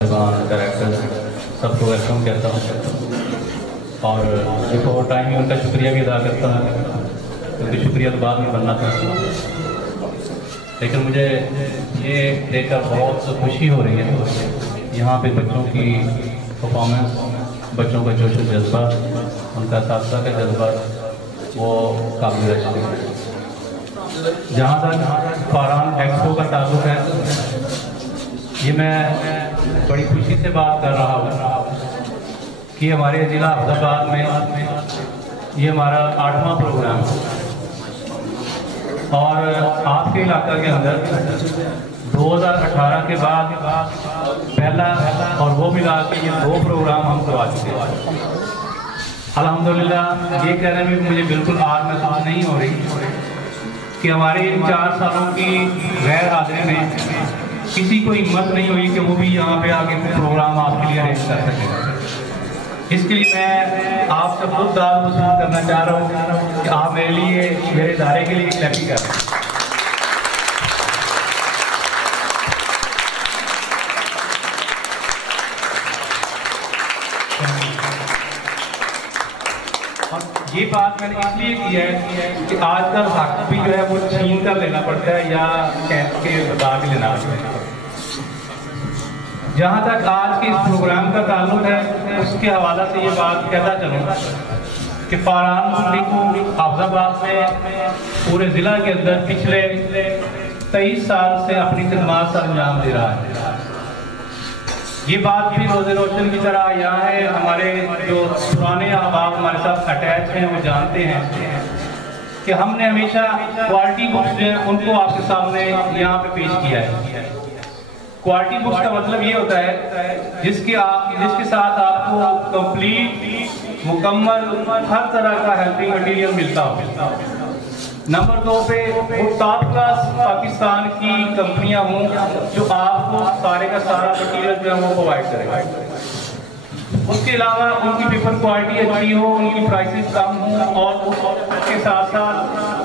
Director सबको welcome कहता हूँ और बिफोर टाइम ही उनका शुक्रिया भी अदा करता हूँ, क्योंकि शुक्रिया तो बाद में बनना था। लेकिन मुझे ये देखकर बहुत खुशी हो रही है यहाँ पे बच्चों की परफॉर्मेंस, बच्चों का जोश जज्बा, उनका साथसा का जज्बा वो काबिल है। जहाँ तक फारान एक्सपो का ताल्लुक है, ये मैं बड़ी खुशी से बात कर रहा हूँ कि हमारे ज़िला अहमदाबाद में ये हमारा 8वां प्रोग्राम है और आपके इलाका के अंदर 2018 के बाद पहला और वो मिला के ये 2 प्रोग्राम हम करवा चुके हैं। अल्हम्दुलिल्लाह ये कहने में मुझे बिल्कुल आज महसूस नहीं हो रही कि हमारे इन 4 सालों की गैर हाजिरी में किसी को हिम्मत नहीं हुई कि वो भी यहाँ पे आके प्रोग्राम आपके लिए अरेंज कर सके। इसके लिए मैं आपसे बहुत दाद वसूल करना चाह रहा हूँ कि आप मेरे लिए, मेरे इदारे के लिए क्लैपिंग करें। और ये बात मैंने इसलिए की है कि आजकल हक भी जो है वो छीन कर लेना पड़ता है या कैद के बता के लेना पड़ता है। जहाँ तक आज के इस प्रोग्राम का ताल्लुक है, उसके हवाला से ये बात कहता चलूँ कि फारान अहमदाबाद में पूरे ज़िला के अंदर पिछले 23 साल से अपनी खिदमत का अंजाम दे रहा है। ये बात भी रोज़े रोशन की तरह यहाँ है। हमारे जो पुराने अहबाब हमारे साथ अटैच हैं वो जानते हैं कि हमने हमेशा क्वालिटी बुक्स जो है उनको आपके सामने यहाँ पे पेश किया है। क्वालिटी बुक्स का मतलब ये होता है जिसके साथ आपको कंप्लीट मुकम्मल हर तरह का हेल्पिंग मटेरियल मिलता हो। नंबर 2 पे वो टॉप क्लास पाकिस्तान की कंपनियां हों जो आपको सारे का सारा मटेरियल जो है वो प्रोवाइड करेगा। उसके अलावा उनकी पेपर क्वालिटी अच्छी हो, उनकी प्राइसेस कम हो और उसके साथ साथ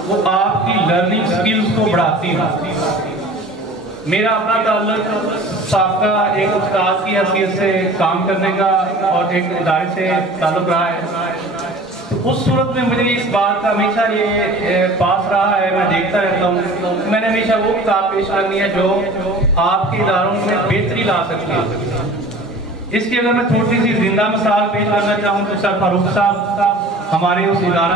वो आपकी लर्निंग स्किल्स को बढ़ाती हो। मेरा अपना ताल्लुक साबका एक उस्ताद की हैसियत से काम करने का और एक इदारे से ताल्लुक रहा है। उस सूरत में मुझे इस बात का हमेशा ये पास रहा है, मैं देखता रहता हूँ। मैंने हमेशा वो किताब पेश करनी है जो आपके इदारों में बेहतरी ला सकती है। इसकी अगर मैं थोड़ी सी जिंदा मिसाल पेश करना चाहूँ तो सर फारूक साहब हमारे उस इदारा